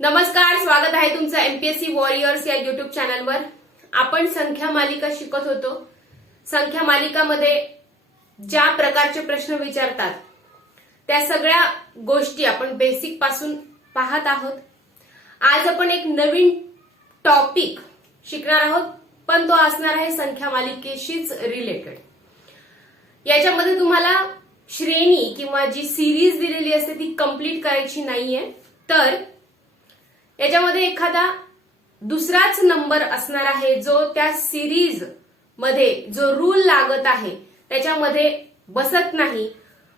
नमस्कार, स्वागत आहे तुमचं एमपीएससी वॉरियर्स या युट्यूब चॅनलवर। आपण संख्या मालिका शिकत होतो। संख्या मालिकामध्ये ज्या प्रकारचे प्रश्न विचारतात त्या सगळ्या गोष्टी आपण बेसिक पासून पाहत आहोत। आज आपण एक नवीन टॉपिक शिकणार आहोत, पण तो असणार आहे संख्या मालिकेशीच रिलेटेड। याच्यामध्ये तुम्हाला श्रेणी किंवा जी सिरीज दिलेली असते ती कंप्लीट करायची नाहीये, तर याच्यामध्ये एखादा दुसराच नंबर असणार आहे जो त्या सिरीज मध्ये जो रूल लागत आहे त्याच्यामध्ये बसत नाही,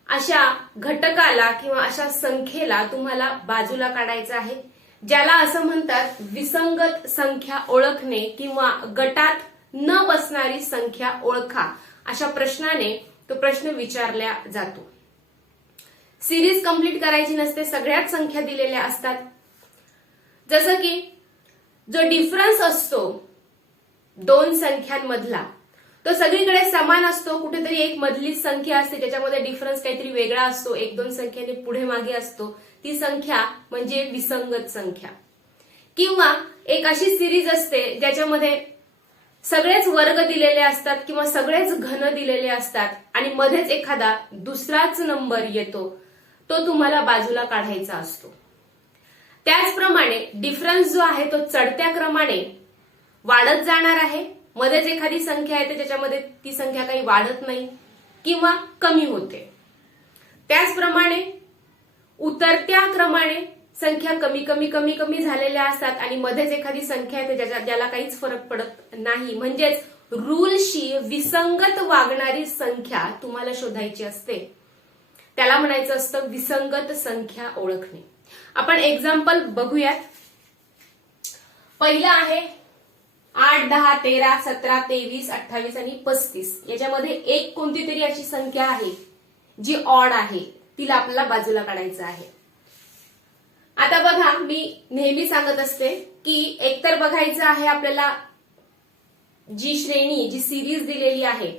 अशा घटकाला किंवा अशा संख्येला तुम्हाला बाजूला काढायचं आहे, ज्याला असं म्हणतात विसंगत संख्या ओळखणे किंवा गटात न बसणारी संख्या ओळखा। अशा प्रश्नाने तो प्रश्न विचारला जातो। सिरीज कंप्लीट करायची नसते, सगळ्याच संख्या दिलेल्या असतात। जसं की जो डिफरन्स असतो दोन संख्यांमधला तो सगळीकडे समान असतो, कुठेतरी एक मधली संख्या असते त्याच्यामध्ये डिफरन्स काहीतरी वेगळा असतो, एक दोन संख्येने पुढे मागे असतो, ती संख्या म्हणजे विसंगत संख्या। किंवा एक अशी सिरीज असते ज्याच्यामध्ये सगळेच वर्ग दिलेले असतात किंवा सगळेच घन दिलेले असतात आणि मध्येच एखादा दुसराच नंबर येतो, तो तुम्हाला बाजूला काढायचा असतो। त्याचप्रमाणे डिफरन्स जो आहे तो चढत्या क्रमाने वाढत जाणार आहे, मध्येच एखादी संख्या येते त्याच्यामध्ये ती संख्या काही वाढत नाही किंवा कमी होते। त्याचप्रमाणे उतरत्या क्रमाने संख्या कमी कमी कमी कमी झालेल्या असतात आणि मध्येच एखादी संख्या येते ज्याला काहीच फरक पडत नाही, म्हणजेच रूलशी विसंगत वागणारी संख्या तुम्हाला शोधायची असते, त्याला म्हणायचं असतं विसंगत संख्या ओळखणे। आपण एक्झाम्पल बघूयात। पहिला आहे 8, 10, 13, 17, 23, 28 आणि 35। याच्यामध्ये एक कोणती तरी अशी संख्या आहे जी ऑड आहे, तिला आपल्याला बाजूला काढायचं आहे। आता बघा, मी नेहमी सांगत असते की एकतर बघायचं आहे आपल्याला जी श्रेणी जी सिरीज दिलेली आहे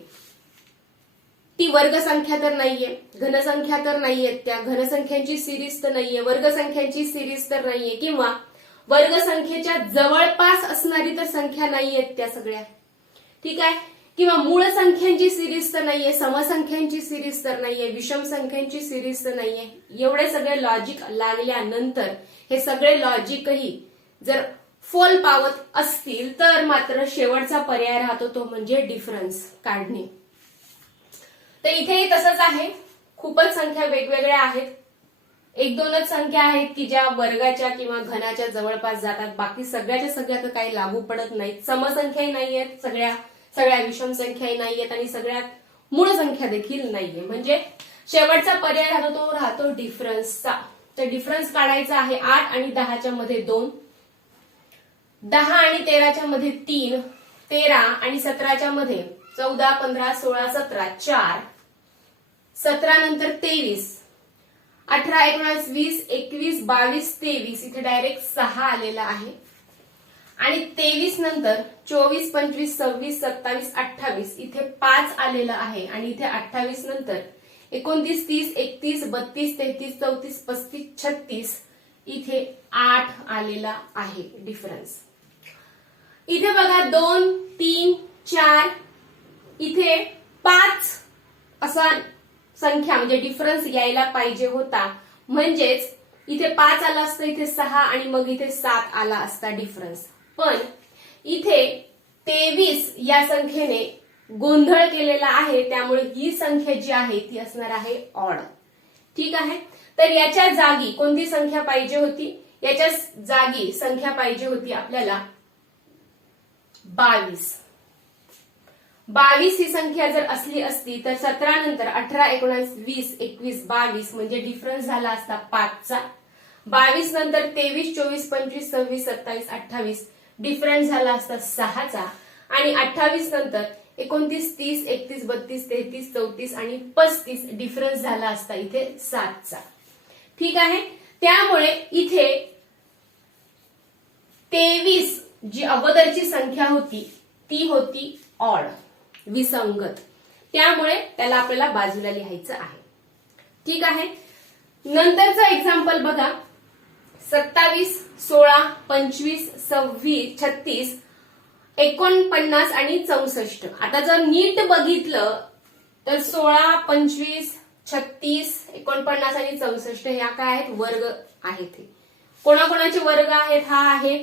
ती वर्गसंख्या तर नाहीये, घनसंख्या तर नाहीये, त्या घनसंख्यांची सिरीज तर नाहीये, वर्गसंख्यांची सिरीज तर नाहीये, किंवा वर्गसंख्येच्या जवळपास असणारी तर संख्या नाहीयेत त्या सगळ्या, ठीक आहे, किंवा मूळ संख्यांची सिरीज तर नाहीये, समसंख्यांची सिरीज तर नाहीये, विषम संख्यांची सिरीज तर नाहीये। एवढे सगळे लॉजिक लागल्यानंतर हे सगळे लॉजिकही जर फोल पावत असतील तर मात्र शेवटचा पर्याय राहतो तो म्हणजे डिफरन्स काढणे। तर इथेही तसंच आहे, खूपच संख्या वेगवेगळ्या आहेत, एक दोनच संख्या आहेत की ज्या वर्गाच्या किंवा घनाच्या जवळपास जातात, बाकी सगळ्याच्या सगळ्या तर काही लागू पडत नाहीत। समसंख्याही नाहीयेत, सगळ्या विषम संख्याही नाहीयेत आणि सगळ्यात मूळ संख्या देखील नाहीये, म्हणजे शेवटचा पर्याय राहतो डिफरन्सचा। तर डिफरन्स काढायचा आहे 8 आणि 10च्या मध्ये 2, 10 आणि 13च्या मध्ये 3, 13 आणि 17च्या मध्ये 14, 15, 16, 17, 4, 17 नंतर 23, 18, 19, 20, 21, 22, 23, इथे डायरेक्ट 6 आलेला आहे आणि 23 नंतर 24, 25, 26, 27, 28 इथे 5 आलेला आहे आणि इथे 28 नंतर 29, 30, 31, 32, 33, 34, 35, 36 इथे 8 आलेला आहे डिफरन्स। इथे बघा 2, 3, 4 इथे 5 असा संख्या म्हणजे डिफरन्स यायला पाहिजे होता, म्हणजेच इथे 5 आला असता, इथे 6 आणि मग इथे 7 आला असता डिफरन्स। पण इथे 23 या संख्येने गोंधळ केलेला आहे, त्यामुळे ही संख्या जी आहे ती असणार आहे ऑड, ठीक आहे। तर याच्या जागी कोणती संख्या पाहिजे होती? याच्या जागी संख्या पाहिजे होती आपल्याला 22। 22 ही संख्या जर असली असती तर 17 नंतर 18, 19, 20, 21, 22 म्हणजे डिफरन्स झाला असता 5चा। 22 नंतर 23, 24, 25, 26, 27, 28 डिफरन्स झाला असता 6चा आणि 28 नंतर 29, 30, 31, 32, 33, 34 आणि 35 डिफरन्स झाला असता इथे 7चा, ठीक आहे। त्यामुळे इथे 23 जी अगोदरची संख्या होती ती होती ऑड, विसंगत, त्यामुळे त्याला आपल्याला बाजूला लिहायचं आहे, ठीक आहे। नंतरचं एक्झाम्पल बघा, 27, 16, 25, 26, 36, 49 आणि 64. आता जर नीट बघितलं तर 16, 25, 36, 49 आणि 64 ह्या काय आहेत? वर्ग आहेत. हे कोणाकोणाचे वर्ग आहेत? हा आहे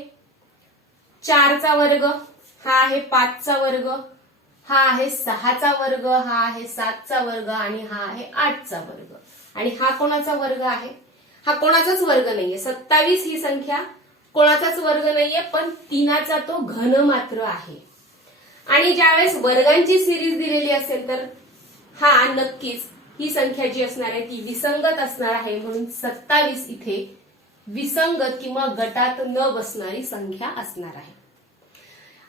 4चा वर्ग, हा आहे 5चा वर्ग, हा आहे 6चा वर्ग, हा आहे 7चा वर्ग आणि हा आहे 8चा वर्ग. आणि हा कोणाचा वर्ग आहे? हा कोणाचाच वर्ग नाहीये. 27 ही संख्या कोणाचाच वर्ग नाहीये, पण 3चा तो घन मात्र आहे. आणि ज्यावेळेस वर्गांची सिरीज दिलेली असेल तर हा नक्कीच ही संख्या जी असणार आहे ती विसंगत असणार आहे. म्हणून 27 इथे विसंगत किंवा गटात न बसणारी संख्या असणार आहे.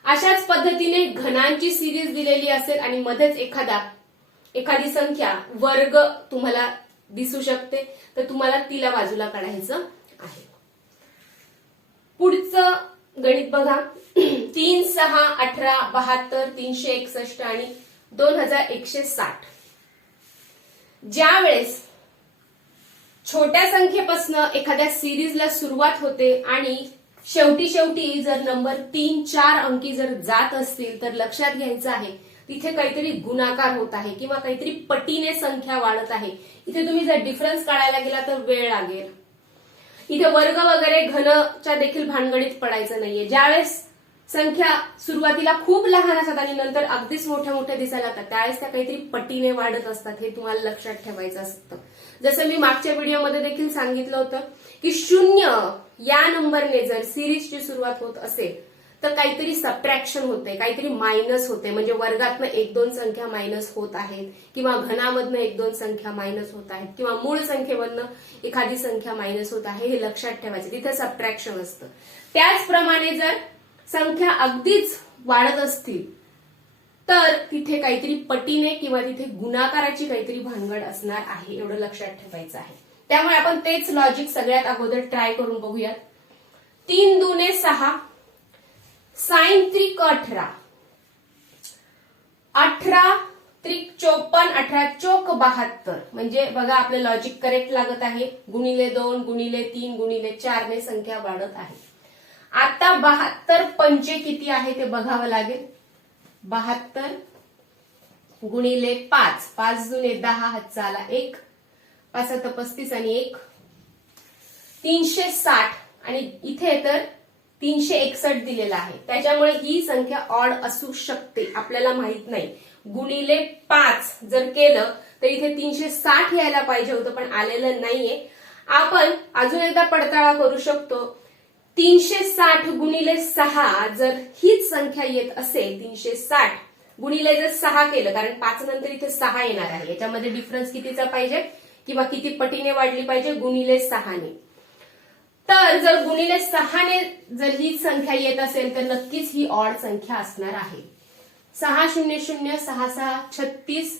अशाच पद्धतीने घनांची सिरीज दिलेली असेल आणि मध्येच एखादी संख्या वर्ग तुम्हाला दिसू शकते तर तुम्हाला तिला बाजूला काढायचं आहे. पुढचं गणित बघा. 3, 6, 18, 72, 361 आणि 2160. ज्यावेळेस छोट्या संख्येपासून एखाद्या सिरीजला सुरुवात होते आणि शेवटी जर नंबर 3, 4 अंकी जर जात असतील तर लक्षात घ्यायचं आहे तिथे काहीतरी गुणाकार होत आहे किंवा काहीतरी पटीने संख्या वाढत आहे. इथे तुम्ही जर डिफरन्स काढायला गेला तर वेळ लागेल. इथे वर्ग वगैरे घनच्या देखील भानगडीत पडायचं नाहीये. ज्यावेळेस संख्या सुरुवातीला खूप लहान असतात आणि नंतर अगदीच मोठ्या दिसायला लागतात त्यावेळेस त्या काहीतरी पटीने वाढत असतात. हे तुम्हाला लक्षात ठेवायचं असतं. जसं मी मागच्या व्हिडिओमध्ये देखील सांगितलं होतं की 0 या नंबरने जर सिरीजची सुरुवात होत असेल तर काहीतरी सबट्रॅक्शन होते, काहीतरी मायनस होते. म्हणजे वर्गातनं 1-2 संख्या मायनस होत आहेत किंवा घनामधनं 1-2 संख्या मायनस होत आहेत किंवा मूळ संख्येमधनं एखादी संख्या मायनस होत आहे. हे लक्षात ठेवायचं. तिथे सबट्रॅक्शन असतं. त्याचप्रमाणे जर संख्या अगदीच वाढत असतील तर तिथे काहीतरी पटीने किंवा तिथे गुणाकाराची काहीतरी भानगड असणार आहे. एवढं लक्षात ठेवायचं आहे. त्यामुळे आपण तेच लॉजिक सगळ्यात अगोदर ट्राय करून बघूयात. 3 दुने 6, साइन त्रिक 18, 18 त्रिक 54, 18 चोक 72. म्हणजे बघा आपलं लॉजिक करेक्ट लागत आहे. गुणिले 2 गुणिले 3 गुणिले 4 ने संख्या वाढत आहे. आता 72 पंचे किती आहे ते बघावं लागेल. 72 गुणिले 5, 5 दुने 10, हातचा आला 1, 5 7 35 आणि 1 360 आणि इथे तर 361 दिलेला आहे. त्याच्यामुळे ही संख्या ऑड असू शकते. आपल्याला माहित नाही. गुणिले 5 जर केलं तर इथे 360 यायला पाहिजे होतं पण आलेलं नाहीये. आपण अजून एकदा पडताळा करू शकतो. 360 गुणिले 6 जर हीच संख्या येत असेल 360 गुणिले जर 6 केलं कारण 5 नंतर इथे 6 येणार आहे. याच्यामध्ये डिफरन्स कितीचा पाहिजे किंवा किती पटीने वाढली पाहिजे? गुणिले 6 ने. तर जर गुणिले 6 ने जर ही संख्या येत असेल तर नक्कीच ही ऑड संख्या असणार आहे. 6 0 0 6 6 36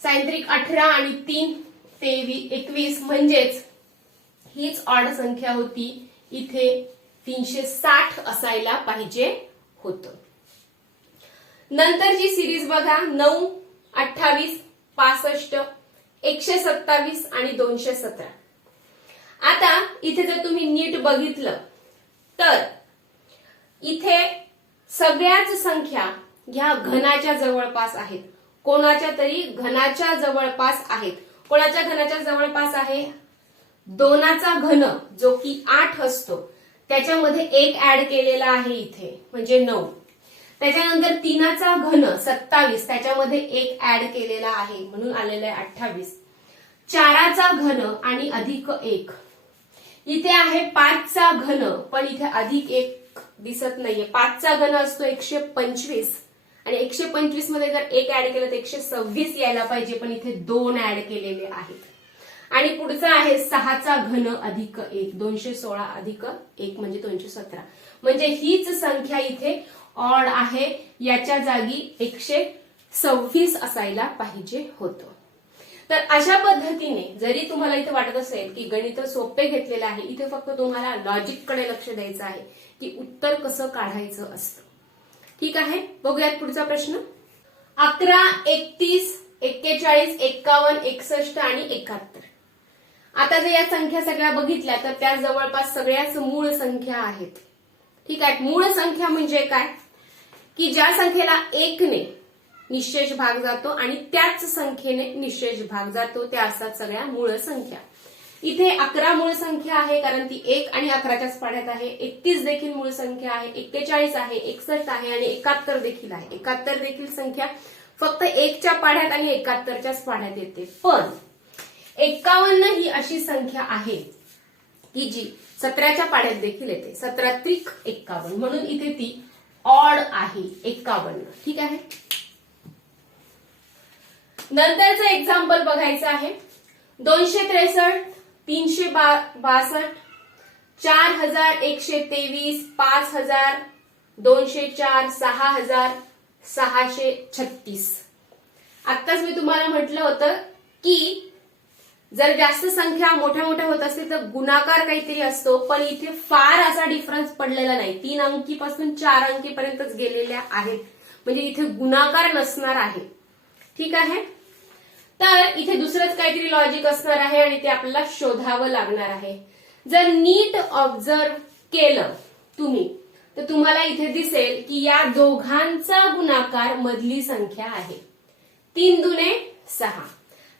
सायंत्रिक 18 आणि 3 21 म्हणजेच हीच ऑड संख्या होती. इथे 360 असायला पाहिजे होतं. नंतरची सिरीज बघा. 9, 28, 65, 127 आणि 217. आता इथे जर तुम्ही नीट बघितलं तर इथे सगळ्याच संख्या ह्या घनाच्या जवळपास आहेत. कोणाच्या तरी घनाच्या जवळपास आहेत. कोणाच्या घनाच्या जवळपास आहे? 2चा घन जो की 8 असतो त्याच्यामध्ये 1 ऍड केलेला आहे इथे म्हणजे 9. त्याच्यानंतर 3चा घन 27 त्याच्यामध्ये 1 ऍड केलेला आहे म्हणून आलेलं आहे 28. 4चा घन आणि अधिक 1. इथे आहे 5चा घन पण इथे अधिक 1 दिसत नाहीये. 5चा घन असतो 125 आणि 125 मध्ये जर 1 ऍड केलं तर 126 यायला पाहिजे पण इथे 2 ऍड केलेले आहेत. आणि पुढचा आहे 6चा घन अधिक 1. 216 अधिक 1 म्हणजे 217. म्हणजे हीच संख्या इथे ऑड आहे. याच्या जागी 126 असायला पाहिजे होतं. तर अशा पद्धतीने जरी तुम्हाला इथे वाटत असेल की गणित सोपे घेतलेलं आहे इथे फक्त तुम्हाला लॉजिककडे लक्ष द्यायचं आहे की उत्तर कसं काढायचं असतं. ठीक आहे. बघूयात पुढचा प्रश्न. 11, 31, 41, 51, 61 आणि 71. आता जर या संख्या सगळ्या बघितल्या तर त्या जवळपास सगळ्याच मूळ संख्या आहेत. ठीक आहे. मूळ संख्या म्हणजे काय की ज्या संख्येला 1 ने निशेष भाग जातो आणि त्याच संख्येने निशेष भाग जातो त्या असतात सगळ्या मूळ संख्या. इथे 11 मूळ संख्या आहे कारण ती 1 आणि 11च्याच पाढ्यात आहे. 31 देखील मूळ संख्या आहे, 41 आहे, 61 आहे आणि 71 देखील आहे. 71 देखील संख्या फक्त 1च्या पाढ्यात आणि 71च्याच पाढ्यात येते. पण 51 ही अशी संख्या आहे की जी 17च्या पाढ्यात देखील येते. 17 त्रिक 51 म्हणून इथे ती ऑड आहे 51. ठीक आहे. नंतरचं एक्झाम्पल बघायचं आहे. 263, 362, 4123, 5000, 204, 6000, 636. आत्ताच मी तुम्हाला म्हटलं होतं की जर जास्त संख्या मोठ्या मोठ्या होत असतील तर गुणाकार काहीतरी असतो, पण इथे फार असा डिफरन्स पडलेला नाही. 3 अंकीपासून 4 अंकीपर्यंतच गेलेल्या आहेत, म्हणजे इथे गुणाकार नसणार आहे. ठीक आहे. तर इथे दुसरंच काहीतरी लॉजिक असणार आहे आणि ते आपल्याला शोधावं लागणार आहे. जर नीट ऑब्झर्व केलं तुम्ही तर तुम्हाला इथे दिसेल की या दोघांचा गुणाकार मधली संख्या आहे. 3 दुने 6.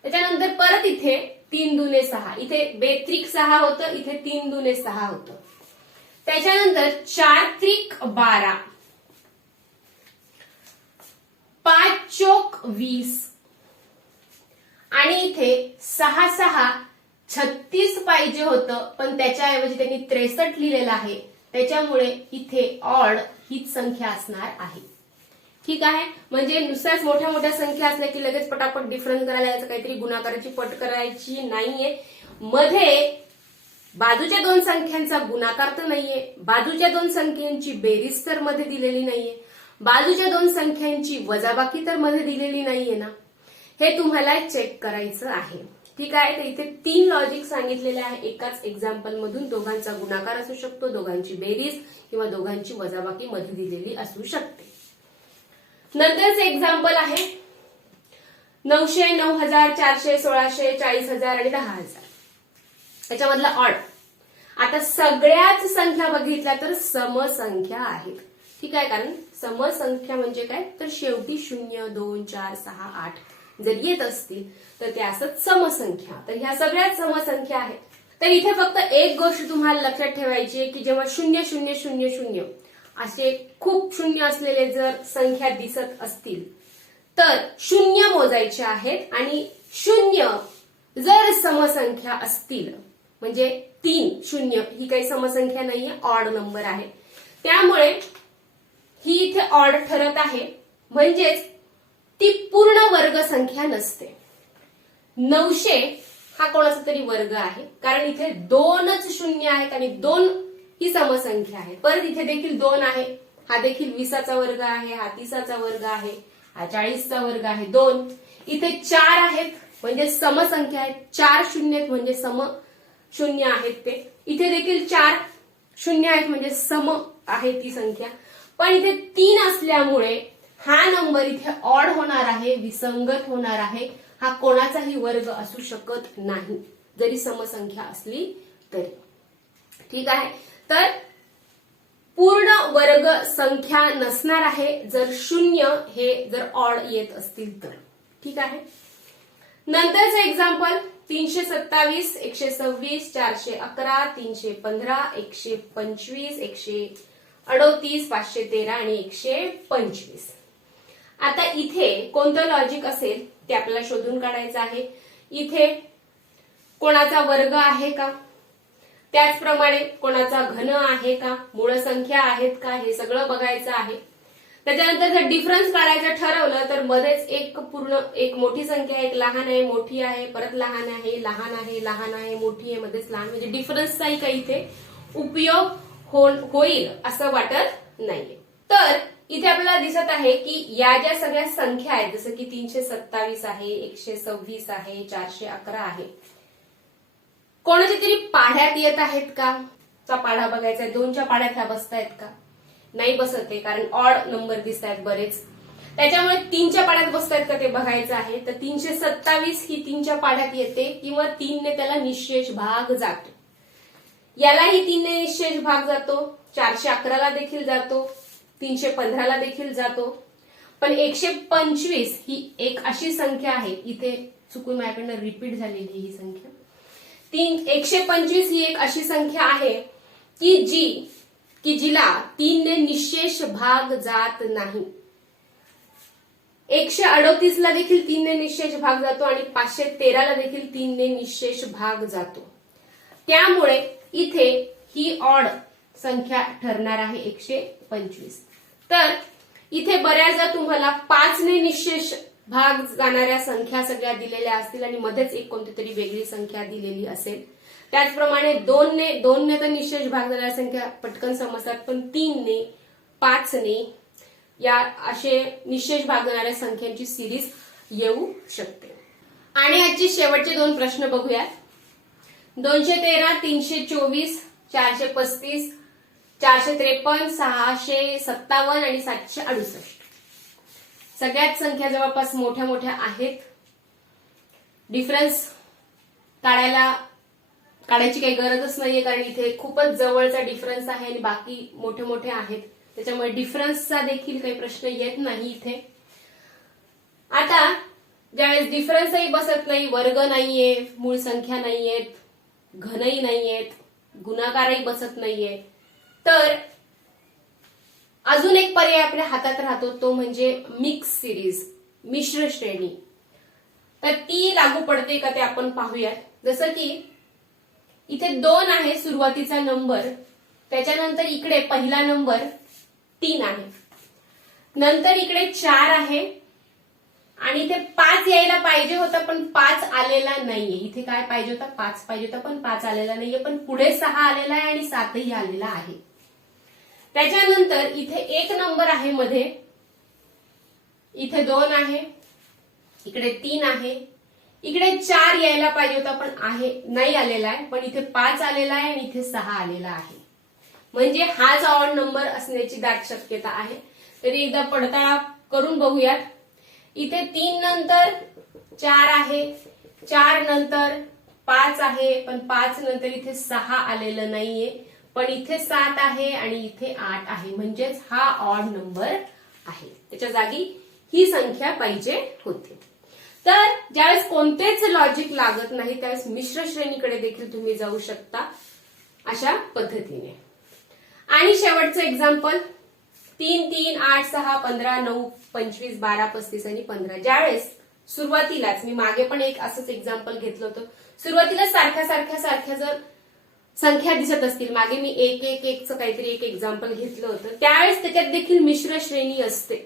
त्याच्यानंतर परत इथे 3 दुने 6. इथे बेत्रिक 6 होतं, इथे 3 दुने 6 होतं. त्याच्यानंतर 4 त्रिक 12, 5 चोक 20 आणि इथे 6 6 36 पाहिजे होतं, पण त्याच्याऐवजी त्यांनी 63 लिहिलेलं आहे. त्याच्यामुळे इथे ऑड हीच संख्या असणार आहे. ठीक आहे. म्हणजे नुसत्याच मोठ्या मोठ्या संख्या असल्या की लगेच पटापट डिफरन्स करायला यायचं, काहीतरी गुणाकाराची पट करायची नाहीये. मध्ये बाजूच्या 2 संख्यांचा गुणाकार तर नाहीये, बाजूच्या 2 संख्यांची बेरीज तर मध्ये दिलेली नाहीये, बाजूच्या 2 संख्यांची वजाबाकी तर मध्ये दिलेली नाहीये ना. हे तुम्हाला चेक करायचं आहे. ठीक आहे. तर इथे 3 लॉजिक सांगितलेले आहे एकाच एक्झाम्पल मधून. दोघांचा गुणाकार असू शकतो, दोघांची बेरीज किंवा दोघांची वजाबाकी मध्ये दिलेली असू शकते. नंतरचे एक्झाम्पल आहे 900, 9000, 400, 1600, 40000 आणि 10000. त्याच्यामधला ऑड. आता सगळ्याच संख्या बघितल्या तर समसंख्या आहेत. ठीक आहे. कारण समसंख्या म्हणजे काय तर शेवटी 0, 2, 4, 6, 8 जर येत असतील तर त्या असत समसंख्या. तर ह्या सगळ्याच समसंख्या आहेत. तर इथे फक्त एक गोष्ट तुम्हाला लक्षात ठेवायची आहे की जेव्हा 0 0 0 0 असे खूप शून्य असलेले जर संख्या दिसत असतील तर 0 मोजायचे आहेत आणि 0 जर समसंख्या असतील म्हणजे 3 0 ही काही समसंख्या नाहीये, ऑड नंबर आहे. त्यामुळे ही इथे ऑड ठरत आहे, म्हणजेच ती पूर्ण वर्ग संख्या नसते. 900 हा कोणाचा तरी वर्ग आहे कारण इथे 2च शून्य आहेत आणि 2 ही समसंख्या आहे. परत इथे देखील 2 आहे, हा देखील 20चा वर्ग आहे, हा 30चा वर्ग आहे, हा 40चा वर्ग आहे. 2 इथे 4 आहेत म्हणजे समसंख्या आहेत, 4 शून्य आहेत म्हणजे सम शून्य आहेत ते. इथे देखील 4 शून्य आहेत म्हणजे सम आहे ती संख्या. पण इथे 3 असल्यामुळे हा नंबर इथे ऑड होणार आहे, विसंगत होणार आहे. हा कोणाचाही वर्ग असू शकत नाही जरी समसंख्या असली तरी. ठीक आहे. तर पूर्ण वर्ग संख्या नसणार आहे जर 0 हे जर ऑड येत असतील तर. ठीक आहे. नंतरचे एक्झाम्पल 327, 126, 411, 315, 125, 138, 513 आणि 125. आता इथे कोणतं लॉजिक असेल ते आपल्याला शोधून काढायचं आहे. इथे कोणाचा वर्ग आहे का, त्याचप्रमाणे कोणाचा घन आहे का, मूळ संख्या आहेत का, हे सगळं बघायचं आहे. त्याच्यानंतर जर डिफरन्स काढायचं ठरवलं तर मध्येच एक मोठी संख्या आहे, एक लहान आहे, मोठी आहे, परत लहान आहे, लहान आहे, लहान आहे, मोठी आहे, मध्येच लहान, म्हणजे डिफरन्सचाही काही इथे उपयोग होईल असं वाटत नाहीये. तर इथे आपल्याला दिसत आहे की या ज्या सगळ्या संख्या आहेत जसं की 327 आहे, 126 आहे, 411 आहे, कोणाच्या तरी पाढ्यात येत आहेत का, चा पाढा बघायचा आहे. 2च्या पाढ्यात ह्या बसतायत का, नाही बसत आहे कारण ऑड नंबर दिसत आहेत बरेच. त्याच्यामुळे 3च्या पाड्यात बसतायत का ते बघायचं आहे. तर 327 ही 3च्या पाड्यात येते किंवा 3ने त्याला निःशेष भाग जातो. यालाही 3ने निःशेष भाग जातो, 411ला देखील जातो, 315ला देखील जातो. पण 125 ही एक अशी संख्या आहे, इथे चुकून माझ्याकडनं रिपीट झालेली ही संख्या. 125 ही एक अशी संख्या आहे की जिला 3ने निःशेष भाग जात नाही. 138ला देखील 3ने निःशेष भाग जातो आणि 513ला देखील 3ने निःशेष भाग जातो. त्यामुळे इथे ही ऑड संख्या ठरणार आहे 125. तर इथे बऱ्याचदा तुम्हाला 5ने निःशेष भाग जाणाऱ्या संख्या सगळ्या दिलेल्या असतील आणि मध्येच एक कोणती तरी वेगळी संख्या दिलेली असेल. त्याचप्रमाणे 2ने तर निःशेष भाग जाणाऱ्या संख्या पटकन समजतात, पण 3ने 5ने या असे निःशेष भाग जाणाऱ्या संख्यांची सिरीज येऊ शकते. आणि आजचे शेवटचे 2 प्रश्न बघूयात. 213, 324, 435, 453, 657 आणि 768. सगळ्याच संख्या जवळपास मोठ्या मोठ्या आहेत. डिफरन्स काढायची काही गरजच नाहीये, कारण इथे खूपच जवळचा डिफरन्स आहे आणि बाकी मोठे मोठे आहेत. त्याच्यामुळे डिफरन्सचा देखील काही प्रश्न येत नाही इथे. आता ज्यावेळेस डिफरन्सही बसत नाही, वर्ग नाहीये, मूळ संख्या नाहीयेत, घनही नाहीयेत, गुणाकारही बसत नाहीये, तर अजून एक पर्याय आपल्या हातात राहतो, तो म्हणजे मिक्स सिरीज, मिश्र श्रेणी. तर ती लागू पडते का ते आपण पाहूयात. जसं की इथे 2 आहे सुरुवातीचा नंबर, त्याच्यानंतर इकडे पहिला नंबर 3 आहे, नंतर इकडे 4 आहे आणि इथे 5 यायला पाहिजे होता पण 5 आलेला नाहीये. इथे काय पाहिजे होता, 5 पाहिजे होता पण 5 आलेला नाहीये, पण पुढे 6 आलेला आहे आणि 7ही आलेला आहे. त्याच्यानंतर इथे 1 नंबर आहे मध्ये, इथे 2 आहे, इकडे 3 आहे, इकडे 4 यायला पाहिजे होता पण नाही आलेला आहे, पण इथे 5 आलेला आहे आणि इथे 6 आलेला आहे. म्हणजे हाच ऑड नंबर असण्याची दाट शक्यता आहे. तरी एकदा पडताळा करून बघूयात. इथे 3 नंतर 4 आहे, 4 नंतर 5 आहे, पण 5 नंतर इथे 6 आलेलं नाहीये, पण इथे 7 आहे आणि इथे 8 आहे. म्हणजेच हा ऑड नंबर आहे. त्याच्या जागी ही संख्या पाहिजे होती. तर ज्यावेळेस कोणतेच लॉजिक लागत नाही त्यावेळेस मिश्र श्रेणीकडे देखील तुम्ही जाऊ शकता अशा पद्धतीने. आणि शेवटचं एक्झाम्पल 3, 3, 8, 6, 15, 9, 25, 12, 35 आणि 15. ज्यावेळेस सुरुवातीलाच मी मागे पण एक असंच एक्झाम्पल घेतलं होतं, सुरुवातीला सारख्या जर संख्या दिसत असतील, मागे मी 1, 1, 1चं काहीतरी एक एक्झाम्पल घेतलं होतं, त्यावेळेस त्याच्यात देखील मिश्र श्रेणी असते.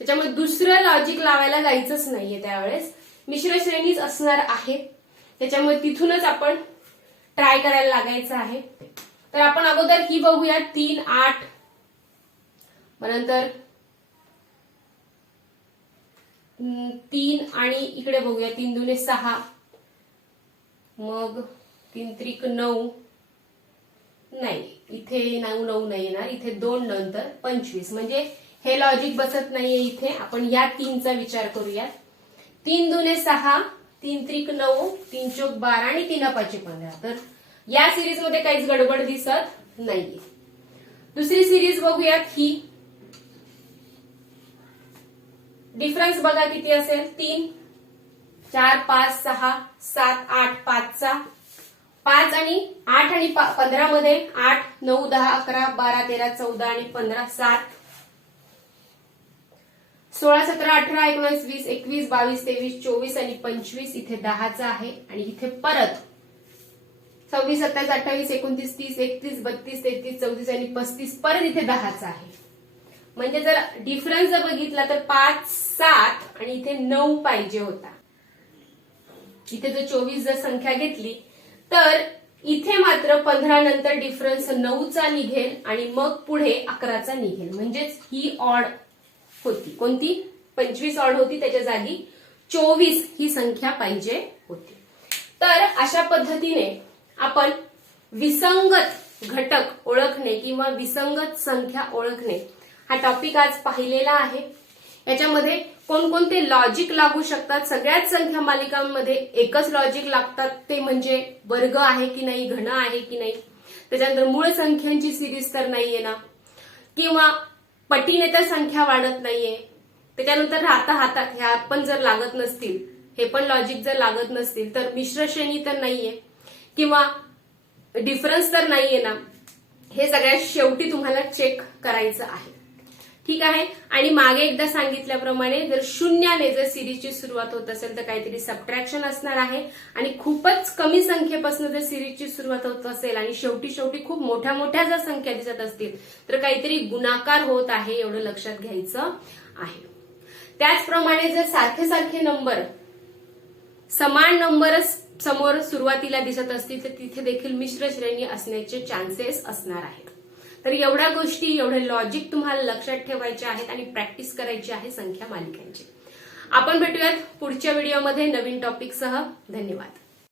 त्याच्यामुळे दुसरं लॉजिक लावायला जायचंच नाहीये, त्यावेळेस मिश्र श्रेणीच असणार आहे. त्याच्यामुळे तिथूनच आपण ट्राय करायला लागायचं आहे. तर आपण अगोदर ही बघूया, 3, 8, नंतर 3 आणि इकडे बघूया 3 दुने 6, मग 3 त्रिक 9, नाही इथे 9 नाही येणार, इथे 2 नंतर 25. म्हणजे हे लॉजिक बसत नाहीये इथे. आपण या 3चा विचार करूया. 3 दुने 6, 3 त्रिक 9, 3 चौक 12 आणि 3 पाचे 15. तर या सिरीज मध्ये काहीच गडबड दिसत नाहीये. दुसरी सिरीज बघूयात ही. डिफरन्स बघा किती असेल, 3, 4, 5, 6, 7, 8, 5चा 5 आणि 8 आणि 15 मध्ये 8, 9, 10, 11, 12, 13, 14 आणि 15, 7, 16, 17, 18, 19, 20, 21, 22, 23, 24 आणि 25. इथे 10चा आहे आणि इथे परत 26, 27, 28, 29, 30, 31, 32, 33, 34 आणि 35 परत इथे 10चा आहे. म्हणजे जर डिफरन्स जर बघितला तर 5, 7 आणि इथे 9 पाहिजे होता. इथे जर 24 जर संख्या घेतली तर इथे मात्र 15 नंतर डिफरन्स 9चा निघेल आणि मग पुढे 11चा निघेल. म्हणजेच ही ऑड होती. कोणती? 25 ऑड होती, त्याच्या जागी 24 ही संख्या पाहिजे होती. तर अशा पद्धतीने आपण विसंगत घटक ओळखणे किंवा विसंगत संख्या ओळखणे हा टॉपिक आज पाहिलेला आहे. याच्यामध्ये कोणकोणते लॉजिक लागू शकतात? सगळ्याच संख्या मालिकांमध्ये एकच लॉजिक लागतात, ते म्हणजे वर्ग आहे की नाही, घन आहे की नाही, त्याच्यानंतर मूळ संख्यांची सिरीज तर नाहीये ना, किंवा पटीने तर संख्या वाढत नाहीये, त्याच्यानंतर हातात ह्या पण जर लागत नसतील, हे पण लॉजिक जर लागत नसतील, तर मिश्र श्रेणी तर नाहीये, किंवा डिफरन्स तर नाहीये ना, हे सगळ्यात शेवटी तुम्हाला चेक करायचं आहे. ठीक आहे. आणि मागे एकदा सांगितल्याप्रमाणे जर शून्याने जर सिरीजची सुरुवात होत असेल तर काहीतरी सबट्रॅक्शन असणार आहे, आणि खूपच कमी संख्येपासून जर सिरीजची सुरुवात होत असेल आणि शेवटी खूप मोठ्या मोठ्या जर संख्या दिसत असतील तर काहीतरी गुणाकार होत आहे, एवढं लक्षात घ्यायचं आहे. त्याचप्रमाणे जर सारखे सारखे नंबर, समान नंबरच समोर सुरुवातीला दिसत असतील तर तिथे देखील मिश्र श्रेणी असण्याचे चान्सेस असणार आहेत. तर एवढ्या गोष्टी, एवढे लॉजिक तुम्हाला लक्षात ठेवायचे आहेत आणि प्रॅक्टिस करायची आहे संख्या मालिकांची. आपण भेटूयात पुढच्या व्हिडिओमध्ये नवीन टॉपिकसह. धन्यवाद.